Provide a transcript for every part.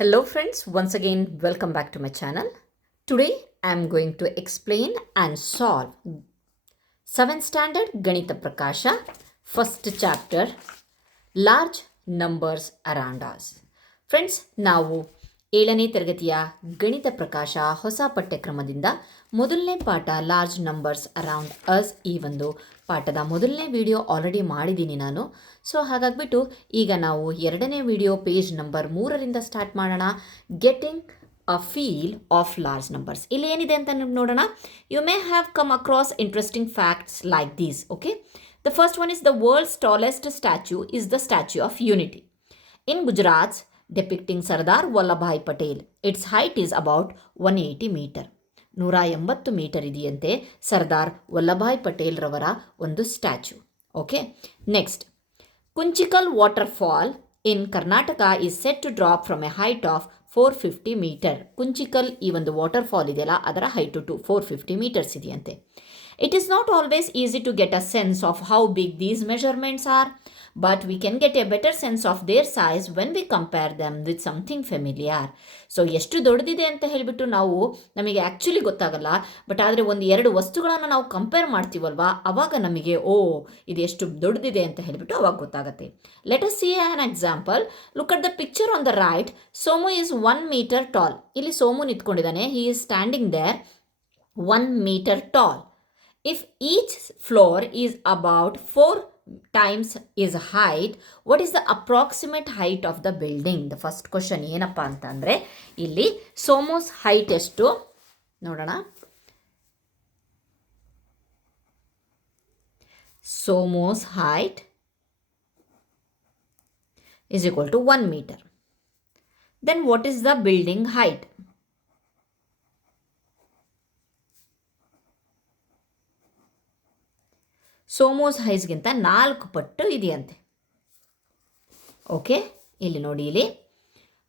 Hello friends, once again welcome back to my channel. Today I am going to explain and solve 7th standard Ganita Prakasha, first chapter, large numbers around us. Friends, ನಾವು 7ನೇ ತರಗತಿಯ ಗಣಿತ ಪ್ರಕಾಶ ಹೊಸ ಪಠ್ಯಕ್ರಮದಿಂದ ಮೊದಲನೇ ಪಾಠ large numbers around us ಈ ಒಂದು ಪಾಠದ ಮೊದಲನೇ ವಿಡಿಯೋ ಆಲ್ರೆಡಿ ಮಾಡಿದ್ದೀನಿ ನಾನು. ಸೊ ಹಾಗಾಗಿಬಿಟ್ಟು ಈಗ ನಾವು ಎರಡನೇ ವಿಡಿಯೋ ಪೇಜ್ ನಂಬರ್ 3ರಿಂದ ಸ್ಟಾರ್ಟ್ ಮಾಡೋಣ. Getting a feel of large numbers. ಇಲ್ಲಿ ಏನಿದೆ ಅಂತ ನೋಡೋಣ. You may have come across interesting facts like these. Okay, the first one is the world's tallest statue is the Statue of Unity in Gujarat, depicting Sardar Vallabhbhai Patel. Its height is about 180 meter. 180 meter ಇದೆಯಂತೆ ಸರ್ದಾರ್ ವಲ್ಲಭಾಯ್ ಪಟೇಲ್ ರವರ ಒಂದು statue. Okay, next, Kunchikal water fall in Karnataka is set to drop from a height of 450 meter. Kunchikal ಈ ಒಂದು water fall ಇದೆಯಲ್ಲ ಅದರ height 450 meters ಇದೆಯಂತೆ. It is not always easy to get a sense of how big these measurements are, but we can get a better sense of their size when we compare them with something familiar. So ಎಷ್ಟು ದೊಡ್ಡದಿದೆ ಅಂತ ಹೇಳಿಬಿಟ್ಟು ನಮಗೆ actually ಗೊತ್ತಾಗಲ್ಲ, but ಆದರೆ ಒಂದು ಎರಡು ವಸ್ತುಗಳನ್ನು ನಾವು ಕಂಪೇರ್ ಮಾಡ್ತೀವಲ್ವಾ, ಆವಾಗ ನಮಗೆ ಇದು ಎಷ್ಟು ದೊಡ್ಡದಿದೆ ಅಂತ ಹೇಳಿಬಿಟ್ಟು ಅವಾಗ ಗೊತ್ತಾಗುತ್ತೆ. Let us see on example. Look at the picture on the right. Somu is 1 meter tall. ಇಲ್ಲಿ ಸೋಮು ನಿಂತ್ಕೊಂಡಿದ್ದಾನೆ. He is standing there 1 meter tall. If each floor is about 4 times his height, what is the approximate height of the building? The first question ಏನಪ್ಪ ಅಂತಂದರೆ ಇಲ್ಲಿ ಸೋಮೋಸ್ height ಎಷ್ಟು ನೋಡೋಣ. ಸೋಮೋಸ್ height is equal to 1 meter. Then what is the building height? ಸೋಮೋಸ್ ಹೈಟ್ಸ್ಗಿಂತ 4 ಪಟ್ಟು ಇದೆಯಂತೆ. Okay, ಇಲ್ಲಿ ನೋಡಿ, ಇಲ್ಲಿ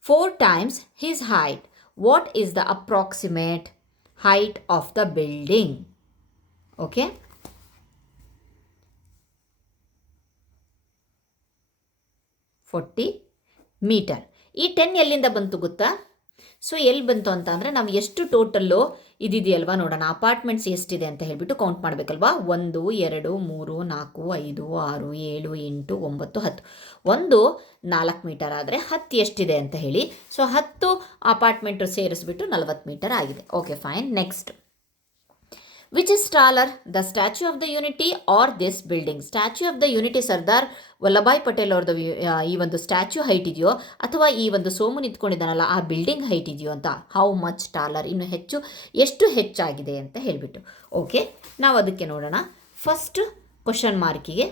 4 times his height. What is the approximate height of the building? Okay, metre. ಈ 10 ಎಲ್ಲಿಂದ ಬಂತು ಗೊತ್ತಾ? ಸೊ ಎಲ್ಲಿ ಬಂತು ಅಂತ ಅಂದರೆ ನಾವು ಎಷ್ಟು ಟೋಟಲ್ಲು ಇದೆಯಲ್ವಾ ನೋಡೋಣ. ಅಪಾರ್ಟ್ಮೆಂಟ್ಸ್ ಎಷ್ಟಿದೆ ಅಂತ ಹೇಳಿಬಿಟ್ಟು ಕೌಂಟ್ ಮಾಡಬೇಕಲ್ವಾ. 1 2 3 4 5 6 7 8 9 10. ಒಂದು 4 ಮೀಟರ್ ಆದರೆ 10 ಎಷ್ಟಿದೆ ಅಂತ ಹೇಳಿ. ಸೊ 10 ಅಪಾರ್ಟ್ಮೆಂಟು ಸೇರಿಸ್ಬಿಟ್ಟು 40 ಮೀಟರ್ ಆಗಿದೆ. Okay, fine. Next, which is taller, the statue of the unity or this building? Statue of the unity Sardar Vallabhbhai Patel ಅವ್ರದ್ದು ಈ ಒಂದು ಸ್ಟ್ಯಾಚ್ಯೂ ಹೈಟ್ ಇದೆಯೋ ಅಥವಾ ಈ ಒಂದು ಸೋಮು ನಿಂತ್ಕೊಂಡಿದ್ದಾನಲ್ಲ ಆ ಬಿಲ್ಡಿಂಗ್ ಹೈಟ್ ಇದೆಯೋ ಅಂತ. ಹೌ ಮಚ್ ಟಾಲರ್, ಇನ್ನು ಎಷ್ಟು ಹೆಚ್ಚಾಗಿದೆ ಅಂತ ಹೇಳಿಬಿಟ್ಟು. ಓಕೆ, ನಾವು ಅದಕ್ಕೆ ನೋಡೋಣ. ಫಸ್ಟ್ ಕ್ವಶನ್ ಮಾರ್ಕಿಗೆ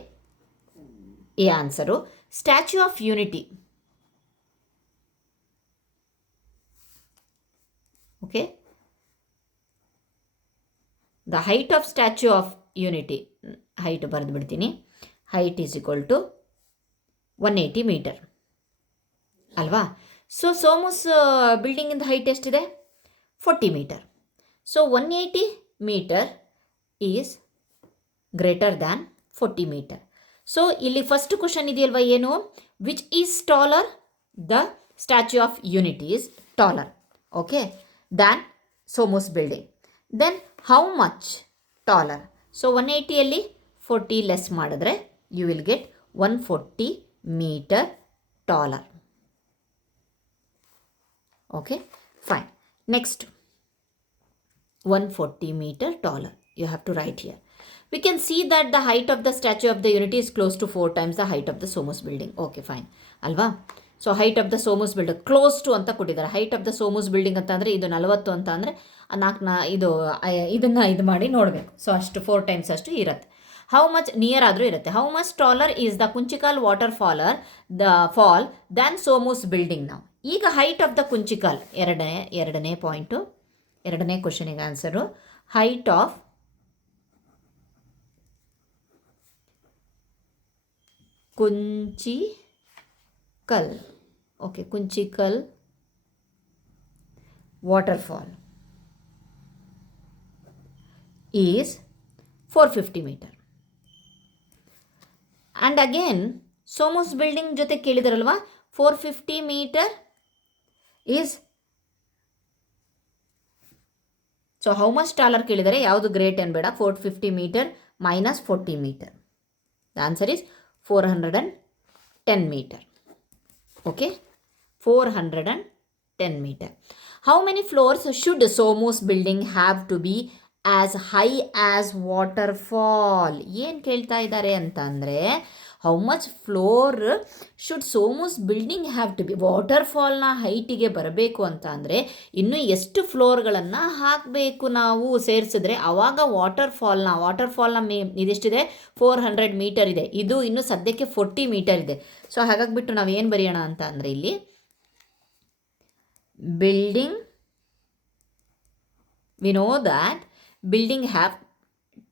ಈ answer statue of unity. Okay, the height of Statue of Unity, height ಬರೆದು ಬಿಡ್ತೀನಿ. height is equal to 180 meter ಅಲ್ವಾ. ಸೊ ಸೋಮಸ್ ಬಿಲ್ಡಿಂಗಿಂದ ಹೈಟ್ ಎಷ್ಟಿದೆ? 40 meter. So 180 meter is greater than 40 meter. So ಇಲ್ಲಿ ಫಸ್ಟ್ ಕ್ವಶನ್ ಇದೆಯಲ್ವಾ, ಏನು? Which is taller? The statue of Unity is taller, okay, than Somu's building. Then how much taller? So 180ಯಲ್ಲಿ 40 less ಮಾಡಿದ್ರೆ you will get 140 meter taller. Okay, fine. Next, 140 meter taller. You have to write here. We can see that the height of the Statue of the Unity is close to 4 times the height of the Somus building. Okay, fine. ಅಲ್ವಾ? So height of the Somu's building close to ಅಂತ ಕೊಟ್ಟಿದ್ದಾರೆ. Height of the Somu's building ಅಂತ ಅಂದರೆ ಇದು 40 ಅಂತ ಅಂದರೆ ಇದನ್ನು ಇದು ಮಾಡಿ ನೋಡಬೇಕು. ಸೊ ಅಷ್ಟು 4 times ಅಷ್ಟು ಇರುತ್ತೆ. ಹೌ ಮಚ್ ನಿಯರ್ ಆದರೂ ಇರುತ್ತೆ. How much taller is the Kunchikal water fall than Somu's building. ನಾವು ಈಗ ಹೈಟ್ ಆಫ್ ದ ಕುಂಚಿಕಲ್ ಎರಡನೇ ಪಾಯಿಂಟು, ಎರಡನೇ ಕ್ವಶನಿಗೆ answer height of Kunchikal. Okay, Kunchikal waterfall is 450 meter. And again Somu's building ಜೊತೆ ಕೇಳಿದಾರಲ್ವಾ, 450 meter is so how much taller ಕೇಳಿದರೆ ಯಾವುದು ಗ್ರೇಟ್ ಏನು ಬೇಡ 450 meter minus 40 meter. The answer is 410 meter. Okay, 410 meter. How many floors should Somu's building have to be as high as waterfall? ಏನು ಕೇಳ್ತಾ ಇದ್ದಾರೆ ಅಂತ ಅಂದರೆ how much floor should Somu's building have to be, ವಾಟರ್ಫಾಲ್ನ ಹೈಟಿಗೆ ಬರಬೇಕು ಅಂತ ಅಂದರೆ ಇನ್ನೂ ಎಷ್ಟು ಫ್ಲೋರ್ಗಳನ್ನು ಹಾಕಬೇಕು ನಾವು ಸೇರಿಸಿದ್ರೆ ಆವಾಗ ವಾಟರ್ಫಾಲ್ನ ಇದೆಷ್ಟಿದೆ 400 ಮೀಟರ್ ಇದೆ. ಇದು ಇನ್ನು ಸದ್ಯಕ್ಕೆ 40 ಮೀಟರ್ ಇದೆ. ಸೊ ಹಾಗಾಗಿಬಿಟ್ಟು ನಾವು ಏನು ಬರೆಯೋಣ ಅಂತ ಅಂದರೆ ಇಲ್ಲಿ building, we know that building have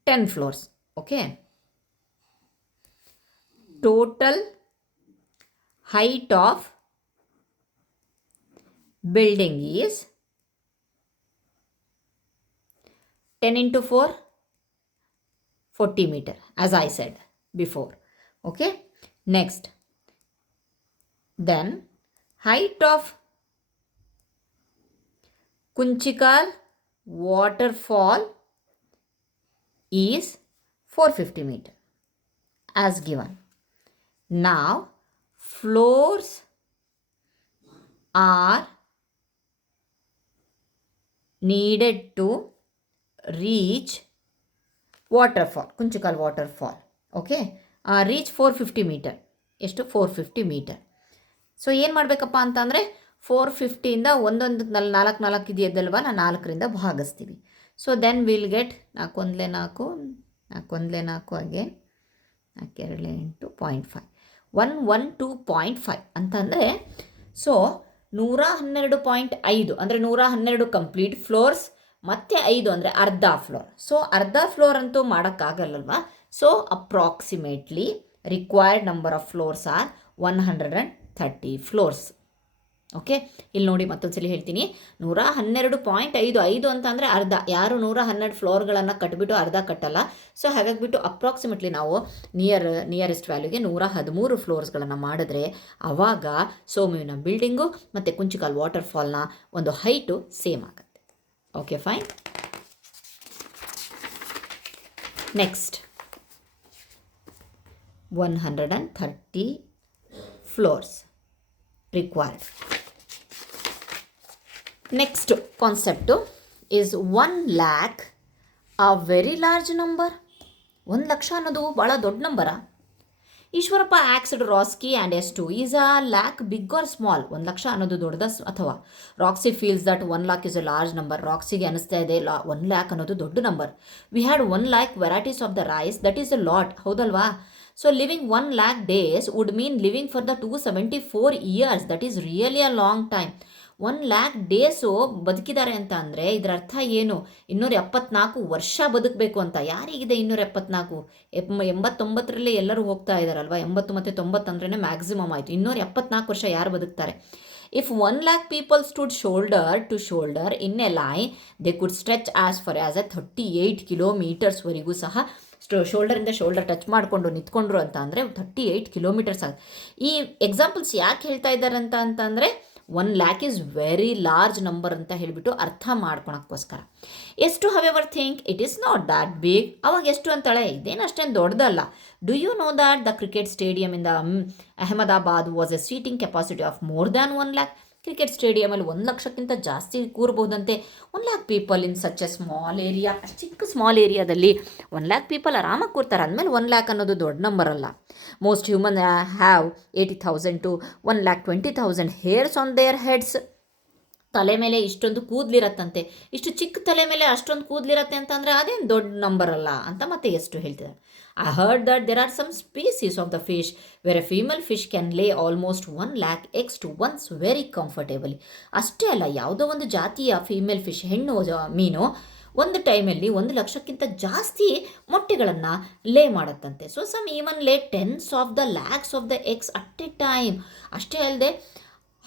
10 floors. Okay, total height of building is 10 into 4 40 meter, as I said before. Okay, next, then height of Kunchikal waterfall is 450 meter as given. Now floors are needed to reach waterfall, Kunchikal waterfall. Okay, reach 450 meter. ಎಷ್ಟು 450 metre. So ಏನು ಮಾಡಬೇಕಪ್ಪ ಅಂತಂದರೆ 450ಇಂದ ಒಂದೊಂದು 4 ಇದೆಯದಲ್ವ, ನಾನು 4ರಿಂದ ಭಾಗಿಸ್ತೀವಿ. So then will get 4 1 4 again 4 2 8 0.5 112.5 ಅಂತಂದರೆ ಸೊ 112.5 ಅಂದರೆ 112 ಕಂಪ್ಲೀಟ್ ಫ್ಲೋರ್ಸ್ ಮತ್ತು 5 ಅಂದರೆ ಅರ್ಧ ಫ್ಲೋರ್. ಸೊ ಅರ್ಧ ಫ್ಲೋರ್ ಅಂತೂ ಮಾಡೋಕ್ಕಾಗಲ್ಲಲ್ವ. So approximately required number of floors are 130 floors. Okay, ಇಲ್ಲಿ ನೋಡಿ ಮತ್ತೊಂದ್ಸಲಿ ಹೇಳ್ತೀನಿ. 112.5 ಅಂತ ಅಂದರೆ ಅರ್ಧ. ಯಾರು 112 ಫ್ಲೋರ್ಗಳನ್ನು ಕಟ್ಬಿಟ್ಟು ಅರ್ಧ ಕಟ್ಟಲ್ಲ. ಸೊ ಹಾಗಾಗಿಬಿಟ್ಟು ಅಪ್ರಾಕ್ಸಿಮೇಟ್ಲಿ ನಾವು ನಿಯರೆಸ್ಟ್ ವ್ಯಾಲ್ಯೂಗೆ 113 ಫ್ಲೋರ್ಸ್ಗಳನ್ನು ಮಾಡಿದ್ರೆ ಆವಾಗ ಸೋಮುವಿನ ಬಿಲ್ಡಿಂಗು ಮತ್ತು ಕುಂಚಿಕಾಲ್ ವಾಟರ್ಫಾಲ್ನ ಒಂದು ಹೈಟು ಸೇಮ್ ಆಗುತ್ತೆ. Okay, fine. Next 130 floors required. Next concept is 1 lakh a very large number. 1 lakh ಅನ್ನೋದು ಭಾಳ ದೊಡ್ಡ number. Eshwarappa ಆಕ್ಸ್ಡ್ ರಾಸ್ಕಿ and S2 is a lakh big or small. 1 lakh ಅನ್ನೋದು ದೊಡ್ಡದ ಅಥವಾ Roxy feels that 1 lakh is a large number. ರಾಕ್ಸಿಗೆ ಅನಿಸ್ತಾ ಇದೆ 1 lakh ಅನ್ನೋದು ದೊಡ್ಡ number. We had 1 lakh varieties of the rice, that is a lot. ಹೌದಲ್ವಾ? So living 1 lakh days would mean living for the 274 years. That is really a long time. 1 lakh days ಬದುಕಿದ್ದಾರೆ ಅಂತ ಅಂದರೆ ಇದರ ಅರ್ಥ ಏನು? 274 ವರ್ಷ ಬದುಕಬೇಕು ಅಂತ. ಯಾರಿಗಿದೆ 274? 89ರಲ್ಲಿ ಎಲ್ಲರೂ ಹೋಗ್ತಾ ಇದ್ದಾರಲ್ವ. 80 ಮತ್ತು 90 ಅಂದ್ರೆ ಮ್ಯಾಕ್ಸಿಮಮ್ ಆಯಿತು. 274 ವರ್ಷ ಯಾರು ಬದುಕ್ತಾರೆ? If 1 lakh people stood shoulder to shoulder in a line, they could stretch as far as 38 kilometers ವರೆಗೂ ಸಹ ಶೋಲ್ಡರಿಂದ ಶೋಲ್ಡರ್ ಟಚ್ ಮಾಡಿಕೊಂಡು ನಿಂತ್ಕೊಂಡ್ರು ಅಂತ ಅಂದರೆ 38 ಕಿಲೋಮೀಟರ್ಸ್ ಆಗುತ್ತೆ. ಈ ಎಕ್ಸಾಂಪಲ್ಸ್ ಯಾಕೆ ಹೇಳ್ತಾ ಇದ್ದಾರೆ ಅಂತಂದರೆ 1 lakh is very large number ಅಂತ ಹೇಳಿಬಿಟ್ಟು ಅರ್ಥ ಮಾಡ್ಕೊಳಕ್ಕೋಸ್ಕರ. ಎಷ್ಟು however think it is not that big. ಅವಾಗ ಎಷ್ಟು ಅಂತಾಳೆ, ಇದೇನು ಅಷ್ಟೇನು ದೊಡ್ಡದಲ್ಲ. Do you know that the cricket stadium in the Ahmedabad was a seating capacity of more than 1 lakh. Cricket ಸ್ಟೇಡಿಯಮಲ್ಲಿ 1 ಲಕ್ಷಕ್ಕಿಂತ ಜಾಸ್ತಿ ಕೂರ್ಬೋದಂತೆ. 1 lakh people in such a small area. ಚಿಕ್ಕ ಸ್ಮಾಲ್ ಏರಿಯಾದಲ್ಲಿ 1 lakh ಪೀಪಲ್ ಆರಾಮಾಗಿ ಕೂರ್ತಾರೆ. ಅಂದಮೇಲೆ 1 lakh ಅನ್ನೋದು ದೊಡ್ಡ ನಂಬರ್ ಅಲ್ಲ. Most human have 80,000 to 1,20,000 hairs on there heads. ತಲೆ ಮೇಲೆ ಇಷ್ಟೊಂದು ಕೂದಲಿರತ್ತಂತೆ. ಇಷ್ಟು ಚಿಕ್ಕ ತಲೆ ಮೇಲೆ ಅಷ್ಟೊಂದು ಕೂದಲಿರತ್ತೆ ಅಂತಂದರೆ ಅದೇನು ದೊಡ್ಡ ನಂಬರ್ ಅಲ್ಲ ಅಂತ ಮತ್ತೆ ಎಷ್ಟು ಹೇಳ್ತಿದ್ದಾರೆ. I heard that there are some species of the fish where a female fish can lay almost 1 lakh eggs to once very comfortably. ಅಷ್ಟೇ ಅಲ್ಲ, ಯಾವುದೋ ಒಂದು ಜಾತಿಯ ಫೀಮೇಲ್ ಫಿಶ್, ಹೆಣ್ಣು ಮೀನು ಒಂದು ಟೈಮಲ್ಲಿ 1 ಲಕ್ಷಕ್ಕಿಂತ ಜಾಸ್ತಿ ಮೊಟ್ಟೆಗಳನ್ನು ಲೇ ಮಾಡುತ್ತಂತೆ. ಸೊ ಸಮ್ ಈವನ್ ಲೇ 10s of the lakhs of the eggs at a time. ಅಷ್ಟೇ ಅಲ್ಲದೆ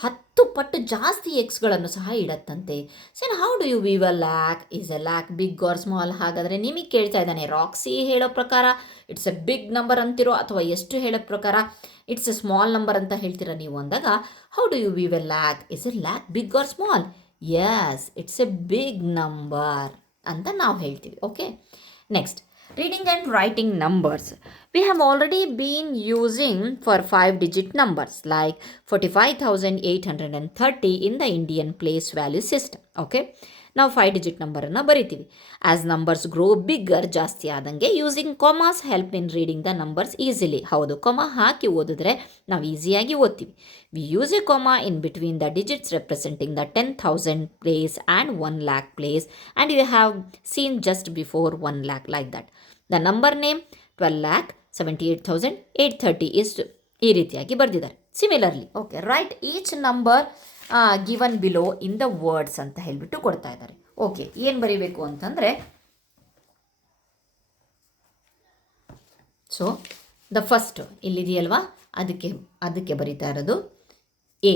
10 ಪಟ್ಟು ಜಾಸ್ತಿ ಎಕ್ಸ್ಗಳನ್ನು ಸಹ ಇಡತ್ತಂತೆ. Then how do you view a lakh? Is a lakh big or small? ಹಾಗಾದರೆ ನಿಮಗೆ ಕೇಳ್ತಾ ಇದ್ದಾನೆ, ರಾಕ್ಸಿ ಹೇಳೋ ಪ್ರಕಾರ ಇಟ್ಸ್ ಎ ಬಿಗ್ ನಂಬರ್ ಅಂತಿರೋ ಅಥವಾ ಎಷ್ಟು ಹೇಳೋ ಪ್ರಕಾರ ಇಟ್ಸ್ ಎ ಸ್ಮಾಲ್ ನಂಬರ್ ಅಂತ ಹೇಳ್ತೀರಾ ನೀವು ಅಂದಾಗ, how do you view a lakh? Is a lakh big or small? Yes, it's a big number ಅಂತ ನಾವು ಹೇಳ್ತೀವಿ. Okay, next reading and writing numbers. We have already been using for 5-digit numbers like 45,830 in the Indian place value system. Okay, ನಾವು 5-digit ನಂಬರನ್ನು ಬರಿತೀವಿ. As numbers grow bigger, ಜಾಸ್ತಿ ಆದಂಗೆ using commas help in reading the numbers easily. ಹೌದು, comma ಹಾಕಿ ಓದಿದ್ರೆ ನಾವು ಈಸಿಯಾಗಿ ಓದ್ತೀವಿ. We use a comma in between the digits representing the 10,000 place and 1 lakh place and you have seen just before 1 lakh like that. The number name 12,78,830 ಇಷ್ಟು ಈ ರೀತಿಯಾಗಿ ಬರೆದಿದ್ದಾರೆ. Similarly okay, write each number given below in the words ಅಂತ ಹೇಳಿಬಿಟ್ಟು ಕೊಡ್ತಾ ಇದ್ದಾರೆ. Okay, ಏನು ಬರೀಬೇಕು ಅಂತಂದರೆ, ಸೊ ದ ಫಸ್ಟ್ ಇಲ್ಲಿದೆಯಲ್ವಾ, ಅದಕ್ಕೆ ಬರೀತಾ ಇರೋದು A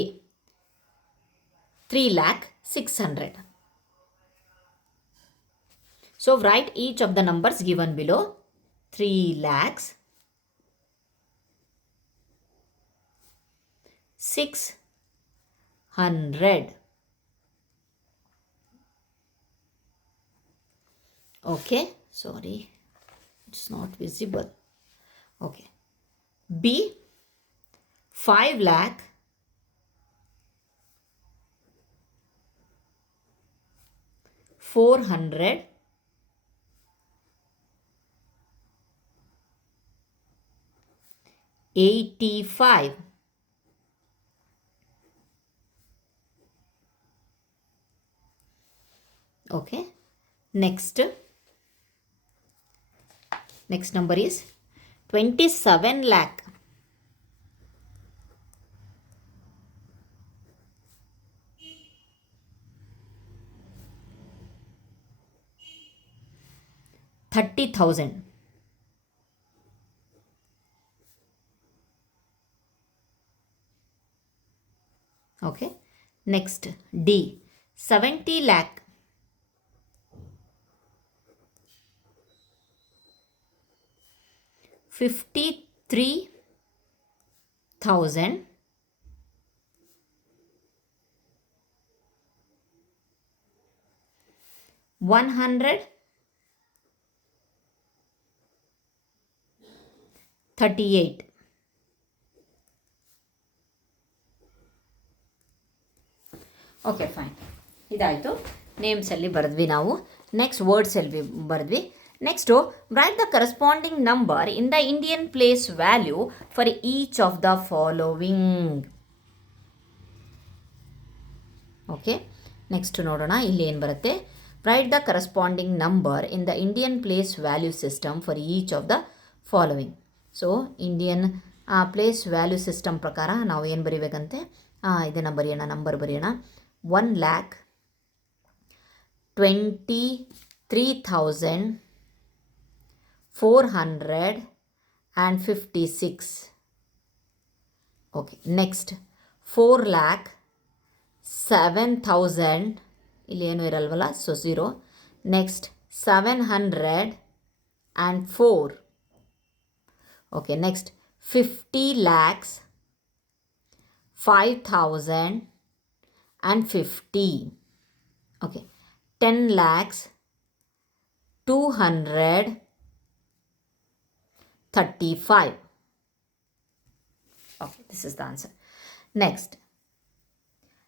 3,06,000. So write each of the numbers given below. 3,06,000. Okay, sorry, it's not visible. Okay, B 5,04,000. 85. Okay, next number is 27 lakh. $30,000. Okay, next D 70 lakh. 53,000. 138. Okay, fine. ಇದಾಯಿತು, ನೇಮ್ಸಲ್ಲಿ ಬರೆದ್ವಿ ನಾವು. ನೆಕ್ಸ್ಟ್ ವರ್ಡ್ಸಲ್ಲಿ ಬರೆದ್ವಿ. Next write the corresponding number in the Indian place value for each of the following. Okay, next ನೋಡೋಣ, ಇಲ್ಲಿ ಏನು ಬರುತ್ತೆ. Write the corresponding number in the Indian place value system for each of the following. So Indian place value system ಪ್ರಕಾರ ನಾವು ಏನು ಬರೀಬೇಕಂತೆ, ಇದನ್ನು ಬರೆಯೋಣ, ನಂಬರ್ ಬರೆಯೋಣ. 1,23,456. Okay, next 4,07,000. ಇಲ್ಲಿ ಏನು ಇರಲ್ವಲ್ಲ, so 0. Next 704. Okay, next 50 lakhs 5,050. Okay, 10 lakhs 235. Okay, this is the answer. Next,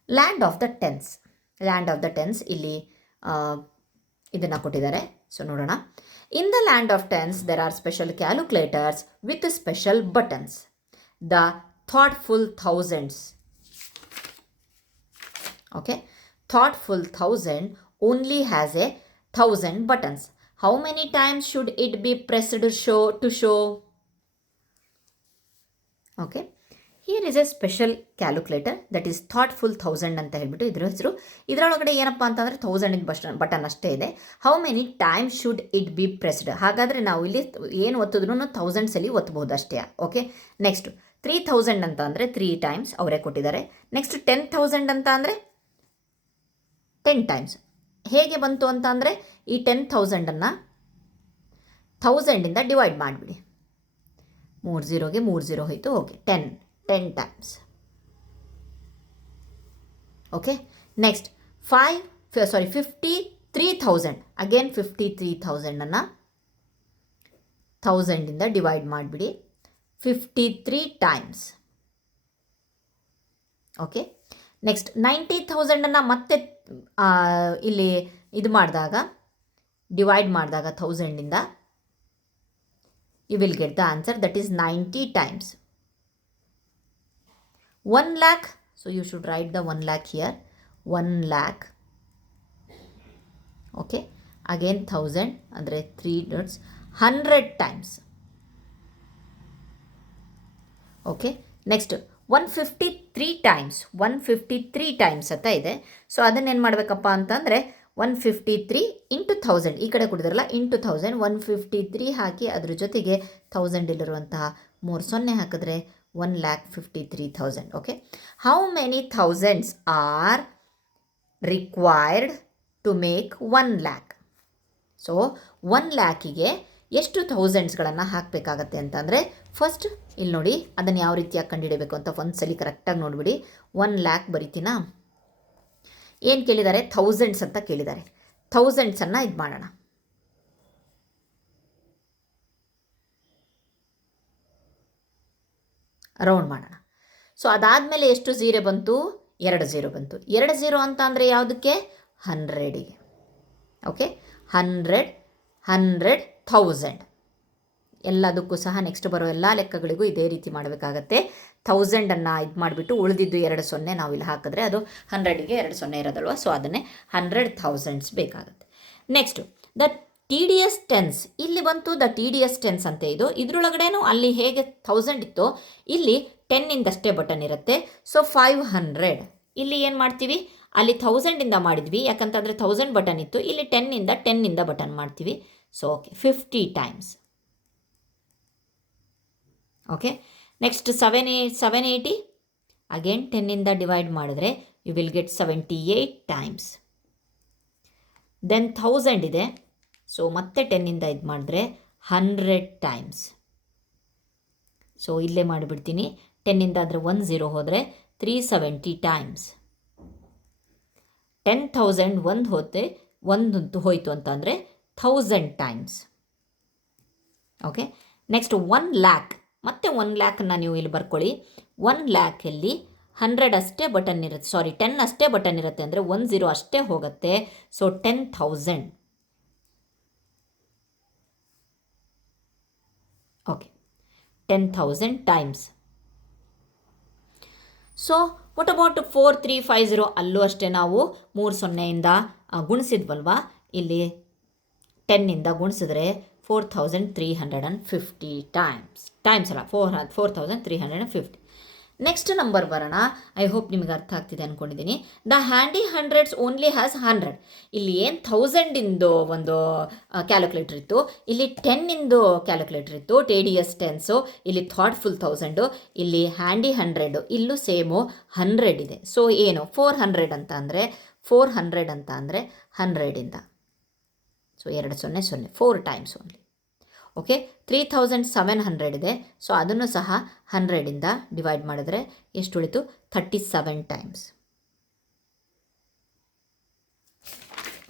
land of the tens. Land of the tens ಇಲ್ಲಿ ಇದನ್ನು ಕೊಟ್ಟಿದ್ದಾರೆ. ಸೊ ನೋಡೋಣ. In the land of tens, there are special calculators with special buttons. The thoughtful thousands. Okay, thoughtful thousand only has a 1,000 buttons. How many times should it be pressed to show? Okay, here is a special calculator that is thoughtful thousand ಅಂತ ಹೇಳ್ಬಿಟ್ಟು ಇದ್ರ ಹೆಸರು. ಇದರೊಳಗಡೆ ಏನಪ್ಪ ಅಂತಂದರೆ 1,000 button ಅಷ್ಟೇ ಇದೆ. How many time should it be pressed? ಹಾಗಾದರೆ ನಾವು ಇಲ್ಲಿ ಏನು ಒತ್ತಿದ್ರೂ 1000 ಸಲ ಒತ್ತಬಹುದು ಅಷ್ಟೇ. ಓಕೆ, ನೆಕ್ಸ್ಟ್ 3000 ಅಂತ ಅಂದರೆ 3 ಟೈಮ್ಸ್ ಅವರೇ ಕೊಟ್ಟಿದ್ದಾರೆ. ನೆಕ್ಸ್ಟ್ 10,000 ಅಂತ ಅಂದರೆ 10 ಟೈಮ್ಸ್. ಹೇಗೆ ಬಂತು ಅಂತ ಅಂದರೆ ಈ 10,000ಅನ್ನು 1000ಇಂದ ಡಿವೈಡ್ ಮಾಡಿಬಿಡಿ. 3 0ಗೆ 3 0 ಹೋಯಿತು. Okay, 10 times. Okay, next 53,000. Again 53,000ಅನ್ನು 1000ಇಂದ ಡಿವೈಡ್ ಮಾಡಿಬಿಡಿ. 53 ಟೈಮ್ಸ್. ಓಕೆ, ನೆಕ್ಸ್ಟ್ 90,000ಅನ್ನು ಮತ್ತೆ ಇಲ್ಲಿ ಇದು ಮಾಡಿದಾಗ ಡಿವೈಡ್ ಮಾಡಿದಾಗ 1000ಇಂದ you will get the answer, that is 90 times. 1 lakh, so you should write the 1 lakh here. 1 lakh. Okay, again 1000 ಅಂದರೆ 3 dots, 100 times. Okay, next 153 times. 153 times ಅಂತ ಇದೆ. ಸೊ ಅದನ್ನೇನು ಮಾಡಬೇಕಪ್ಪ ಅಂತಂದರೆ 153 ಇಂಟು 1000, ಈ ಕಡೆ ಕೊಡಿದ್ರಲ್ಲ ಇಂಟು 1000, 153 ಹಾಕಿ ಅದ್ರ ಜೊತೆಗೆ 1000 ಇಲ್ಲಿರುವಂತಹ 3 0 ಹಾಕಿದ್ರೆ 1,53,000. Okay, how many thousands are required to make 1 lakh? So 1 lakhಗೆ ಎಷ್ಟು ಥೌಸಂಡ್ಸ್ಗಳನ್ನು ಹಾಕಬೇಕಾಗತ್ತೆ ಅಂತಂದರೆ ಫಸ್ಟ್ ಇಲ್ಲಿ ನೋಡಿ ಅದನ್ನು ಯಾವ ರೀತಿಯಾಗಿ ಕಂಡುಹಿಡಬೇಕು ಅಂತ ಒಂದ್ಸಲಿ ಕರೆಕ್ಟಾಗಿ ನೋಡಿಬಿಡಿ. 1 lakh ಬರಿತೀನಾ? ಏನು ಕೇಳಿದ್ದಾರೆ? ಥೌಸಂಡ್ಸ್ ಅಂತ ಕೇಳಿದ್ದಾರೆ. ಥೌಸಂಡ್ಸನ್ನು ಇದು ಮಾಡೋಣ. ರೌಂಡ್ ಮಾಡೋಣ. ಸೊ ಅದಾದಮೇಲೆ ಎಷ್ಟು ಝೀರೋ ಬಂತು? 2 0 ಬಂತು. 2 0 ಅಂತ ಅಂದರೆ ಯಾವುದಕ್ಕೆ? 100ಗೆ. ಓಕೆ, 100, 100,000 ಎಲ್ಲದಕ್ಕೂ ಸಹ ನೆಕ್ಸ್ಟ್ ಬರೋ ಎಲ್ಲ ಲೆಕ್ಕಗಳಿಗೂ ಇದೇ ರೀತಿ ಮಾಡಬೇಕಾಗತ್ತೆ. 1000ಅನ್ನು ಇದು ಮಾಡಿಬಿಟ್ಟು ಉಳಿದಿದ್ದು 2 0 ನಾವು ಇಲ್ಲಿ ಹಾಕಿದ್ರೆ ಅದು 100ಗೆ 2 0 ಇರೋದಲ್ವ. ಸೊ ಅದನ್ನೇ 100,000s ಬೇಕಾಗುತ್ತೆ. Next the T D S tens. ಇಲ್ಲಿ ಬಂತು the T D S tens ಅಂತ. ಇದ್ರೊಳಗಡೆನೂ ಅಲ್ಲಿ ಹೇಗೆ 1000 ಇತ್ತೋ ಇಲ್ಲಿ 10ಇಂದಷ್ಟೇ ಬಟನ್ ಇರುತ್ತೆ. ಸೊ 500 ಇಲ್ಲಿ ಏನು ಮಾಡ್ತೀವಿ? ಅಲ್ಲಿ 1000ಇಂದ ಮಾಡಿದ್ವಿ, ಯಾಕಂತಂದರೆ 1000 ಬಟನ್ ಇತ್ತು. ಇಲ್ಲಿ 10ಇಂದ ಬಟನ್ ಮಾಡ್ತೀವಿ. So okay, 50 times. Okay, next 780 again 10ಇಂದ ಡಿವೈಡ್ ಮಾಡಿದ್ರೆ you will get 78 times. Then 1000 ಇದೆ. ಸೊ ಮತ್ತೆ 10ಇಂದ ಇದು ಮಾಡಿದ್ರೆ 100 ಟೈಮ್ಸ್. ಸೊ ಇಲ್ಲೇ ಮಾಡಿಬಿಡ್ತೀನಿ. 10ಇಂದ ಅಂದರೆ 1 0 ಹೋದರೆ 370 ಟೈಮ್ಸ್. 10,000 ಒಂದು ಹೋಯಿತು ಅಂತಂದರೆ 1000 ಟೈಮ್ಸ್. Okay, next 1 lakh. ಮತ್ತೆ 1 lakhನ ನೀವು ಇಲ್ಲಿ ಬರ್ಕೊಳ್ಳಿ. 1 lakhಲ್ಲಿ 100 ಅಷ್ಟೇ ಬಟನ್ ಇರುತ್ತೆ, 10 ಅಷ್ಟೇ ಬಟನ್ ಇರುತ್ತೆ, ಅಂದರೆ 1 0 ಅಷ್ಟೇ ಹೋಗುತ್ತೆ. So 10,000. Okay, 10,000 times. So what about 4350? ಅಲ್ಲೂ ಅಷ್ಟೇ ನಾವು 3 0ಇಂದ ಗುಣಿಸಿದ್ವಲ್ವಾ, ಇಲ್ಲಿ 10ಇಂದ ಗುಣಿಸಿದ್ರೆ 4,350 ಟೈಮ್ಸ್ ಅಲ್ಲ 4,350. ನೆಕ್ಸ್ಟ್ ನಂಬರ್ ಬರೋಣ. ಐ ಹೋಪ್ ನಿಮಗೆ ಅರ್ಥ ಆಗ್ತಿದೆ ಅಂದ್ಕೊಂಡಿದ್ದೀನಿ. The handy hundreds only has 100. ಇಲ್ಲಿ ಏನು 1000ಇಂದು ಒಂದು ಕ್ಯಾಲ್ಕುಲೇಟರ್ ಇತ್ತು, ಇಲ್ಲಿ 10ಇಂದು ಕ್ಯಾಲ್ಕುಲೇಟರ್ ಇತ್ತು, ಟಿ ಡಿ ಎಸ್ ಟೆನ್ಸು. ಇಲ್ಲಿ ಥಾಟ್ಫುಲ್ 1000, ಇಲ್ಲಿ ಹ್ಯಾಂಡಿ 100, ಇಲ್ಲೂ ಸೇಮು 100 ಇದೆ. ಸೊ ಏನು 400 ಅಂತ ಅಂದರೆ 100ಇಂದ. So 2 0 0 4 times only. ಓಕೆ, 3,700 ಇದೆ. ಸೊ ಅದನ್ನು ಸಹ 100ಇಂದ ಡಿವೈಡ್ ಮಾಡಿದ್ರೆ ಎಷ್ಟು ಉಳಿತು? 37 ಟೈಮ್ಸ್.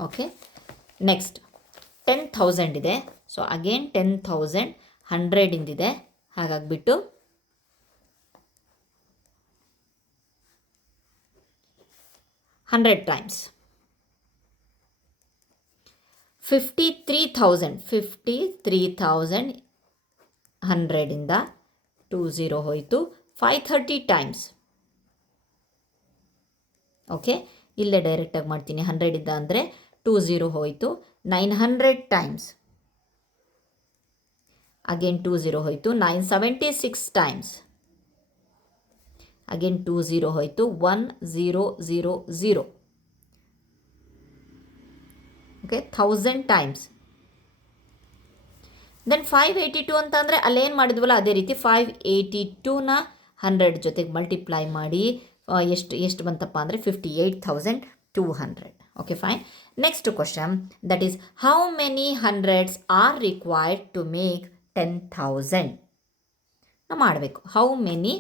ಓಕೆ, ನೆಕ್ಸ್ಟ್ 10,000 ಇದೆ. So again 10,000 100ಇಂದಿದೆ, ಹಾಗಾಗಿಬಿಟ್ಟು 100 times. 53,000 100ಇಂದ 2 0 ಹೋಯಿತು, 530 ಟೈಮ್ಸ್. ಓಕೆ, ಇಲ್ಲೇ ಡೈರೆಕ್ಟಾಗಿ ಮಾಡ್ತೀನಿ. 100ಇಂದ ಅಂದರೆ 2 0 ಹೋಯಿತು, 900 ಟೈಮ್ಸ್. ಅಗೇನ್ 2 0 ಹೋಯಿತು, 976 ಟೈಮ್ಸ್. ಅಗೇನ್ 2 0 ಹೋಯಿತು, 1000. Okay, 1000 times. ದೆನ್ 582 ಅಂತ ಅಂದರೆ ಅಲ್ಲೇನು ಮಾಡಿದ್ವಲ್ಲ ಅದೇ ರೀತಿ 582ನ 100 ಜೊತೆಗೆ ಮಲ್ಟಿಪ್ಲೈ ಮಾಡಿ ಎಷ್ಟು ಬಂತಪ್ಪ ಅಂದರೆ 58,200. Okay fine. Next question that is how many hundreds are required to make 10,000. ನಾವು ಮಾಡಬೇಕು. How many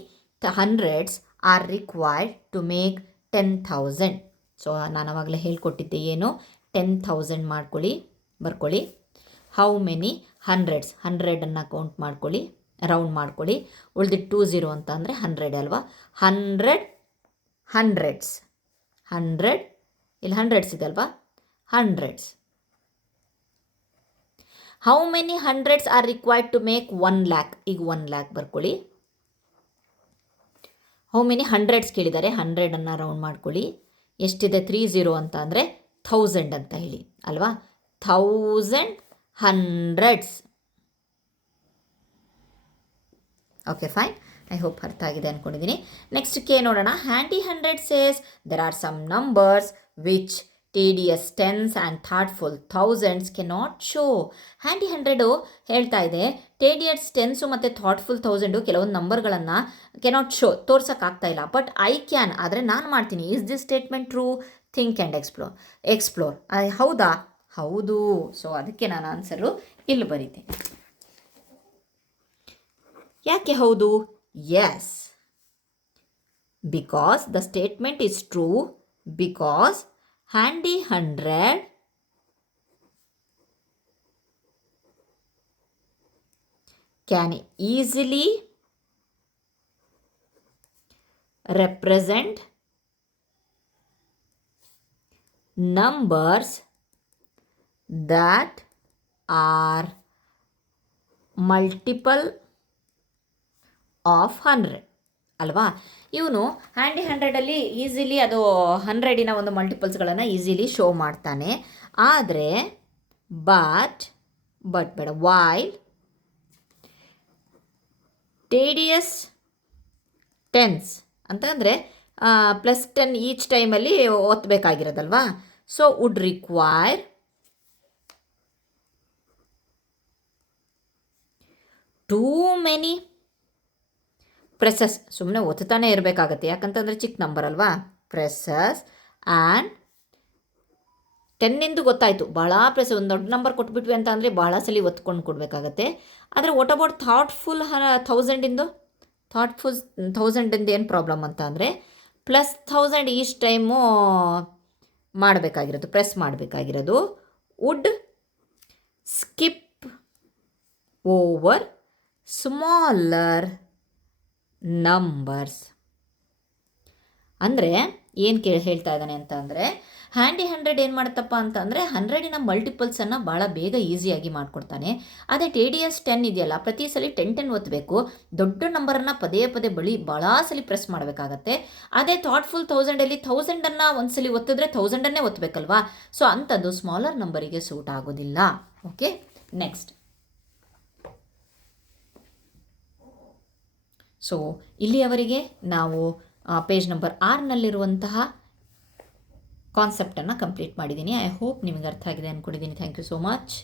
hundreds are required to make 10,000. So ನಾನು ಆವಾಗಲೇ ಹೇಳ್ಕೊಟ್ಟಿದ್ದೆ ಏನು, 10,000 ಬರ್ಕೊಳ್ಳಿ. ಹೌ ಮೆನಿ ಹಂಡ್ರೆಡ್ಸ್, 100ಅನ್ನು ಕೌಂಟ್ ಮಾಡ್ಕೊಳ್ಳಿ, ರೌಂಡ್ ಮಾಡ್ಕೊಳ್ಳಿ. ಉಳಿದಿದ್ದು 20 ಅಂತ ಅಂದರೆ 100 ಅಲ್ವಾ. 100 ಹಂಡ್ರೆಡ್ಸ್, 100 ಇಲ್ಲಿ ಹಂಡ್ರೆಡ್ಸ್ ಇದಲ್ವಾ, hundreds. How many hundreds are required to make 1 lakh. ಈಗ 1 lakh ಬರ್ಕೊಳ್ಳಿ. ಹೌ ಮೆನಿ ಹಂಡ್ರೆಡ್ಸ್ ಕೇಳಿದ್ದಾರೆ, 100ಅನ್ನು ರೌಂಡ್ ಮಾಡ್ಕೊಳ್ಳಿ. ಎಷ್ಟಿದೆ 30 ಅಂತ ಅಂದರೆ 1000 ಅಂತ ಹೇಳಿ ಅಲ್ವಾ. 1000 hundreds. Okay fine. I hope ಅರ್ಥ ಆಗಿದೆ ಅಂದ್ಕೊಂಡಿದ್ದೀನಿ. ನೆಕ್ಸ್ಟ್ ಕೆ ನೋಡೋಣ. Handy hundred says there are some numbers which TDS tens and thoughtful thousands cannot show. Handy hundred ಹೇಳ್ತಾ ಇದೆ TDS ಟೆನ್ಸು ಮತ್ತು ಥಾಟ್ಫುಲ್ ಥೌಸಂಡು ಕೆಲವೊಂದು ನಂಬರ್ಗಳನ್ನು ಕೆನಾಟ್ ಶೋ, ತೋರ್ಸೋಕ್ಕಾಗ್ತಾ ಇಲ್ಲ. ಬಟ್ ಐ ಕ್ಯಾನ್, ಆದರೆ ನಾನು ಮಾಡ್ತೀನಿ. Is this statement true? Think and explore. ಹೌದಾ? ಹೌದು. ಸೊ ಅದಕ್ಕೆ ನಾನು ಆನ್ಸರು ಇಲ್ಲಿ ಬರೀತೀನಿ. ಯಾಕೆ ಹೌದು? Yes, because the statement is true, because handy 100 can easily represent numbers that are multiple of 100 ಅಲ್ವಾ. ಇವನು ಹ್ಯಾಂಡಿ 100ಅಲ್ಲಿ ಈಸಿಲಿ ಅದು 100ನ ಒಂದು ಮಲ್ಟಿಪಲ್ಸ್ಗಳನ್ನು ಈಸಿಲಿ ಶೋ ಮಾಡ್ತಾನೆ. ಆದರೆ ಬಟ್ ಬೇಡ, ವೈಲ್ TDS ಟೆನ್ಸ್ ಅಂತಂದರೆ +10 ಈಚ್ ಟೈಮಲ್ಲಿ ಒತ್ತಬೇಕಾಗಿರೋದಲ್ವಾ. So would require too many presses. ಸುಮ್ಮನೆ ಒತ್ತಾನೆ ಇರಬೇಕಾಗತ್ತೆ, ಯಾಕಂತಂದರೆ ಚಿಕ್ಕ ನಂಬರ್ ಅಲ್ವಾ. ಪ್ರೆಸಸ್ ಆ್ಯಂಡ್ 10 ಗೊತ್ತಾಯಿತು, ಭಾಳ ಪ್ರೆಸ್, ಒಂದು ದೊಡ್ಡ ನಂಬರ್ ಕೊಟ್ಬಿಟ್ವಿ ಅಂತ ಅಂದರೆ ಭಾಳ ಸಲ ಒತ್ಕೊಂಡು ಕೊಡಬೇಕಾಗತ್ತೆ. ಆದರೆ ವಾಟ್ ಅಬೌಟ್ ಥಾಟ್ಫುಲ್ 1000 ಥಾಟ್ಫುಲ್ 1000 ಏನು ಪ್ರಾಬ್ಲಮ್ ಅಂತ ಅಂದರೆ +1000 ಈಚ್ ಟೈಮು ಮಾಡಬೇಕಾಗಿರೋದು, ಪ್ರೆಸ್ ಮಾಡಬೇಕಾಗಿರೋದು. Would skip over smaller numbers. ಅಂದರೆ ಏನು ಹೇಳ್ತಾ ಇದ್ದಾನೆ ಅಂತ ಅಂದರೆ ಹ್ಯಾಂಡಿ 100 ಏನು ಮಾಡುತ್ತಪ್ಪ ಅಂತ ಅಂದರೆ 100ನ ಮಲ್ಟಿಪಲ್ಸನ್ನು ಭಾಳ ಬೇಗ ಈಸಿಯಾಗಿ ಮಾಡಿಕೊಡ್ತಾನೆ. ಅದೇ TDS 10 ಇದೆಯಲ್ಲ, ಪ್ರತಿ ಸಲ 10 ಒತ್ತಬೇಕು, ದೊಡ್ಡ ನಂಬರನ್ನು ಪದೇ ಭಾಳ ಸಲ ಪ್ರೆಸ್ ಮಾಡಬೇಕಾಗತ್ತೆ. ಅದೇ ಥಾಟ್ಫುಲ್ 1000ಅಲ್ಲಿ 1000ಅನ್ನು ಒಂದ್ಸಲಿ ಒತ್ತಿದ್ರೆ 1000ಅನ್ನೇ ಒತ್ತಬೇಕಲ್ವಾ. ಸೊ ಅಂಥದ್ದು ಸ್ಮಾಲರ್ ನಂಬರಿಗೆ ಸೂಟ್ ಆಗೋದಿಲ್ಲ. Okay, next. ಸೊ ಇಲ್ಲಿಯವರೆಗೆ ನಾವು ಪೇಜ್ ನಂಬರ್ 6ನಲ್ಲಿರುವಂತಹ ಕಾನ್ಸೆಪ್ಟನ್ನು ಕಂಪ್ಲೀಟ್ ಮಾಡಿದ್ದೀನಿ. ಐ ಹೋಪ್ ನಿಮಗೆ ಅರ್ಥ ಆಗಿದೆ ಅಂದ್ಕೊಂಡಿದ್ದೀನಿ. Thank you so much.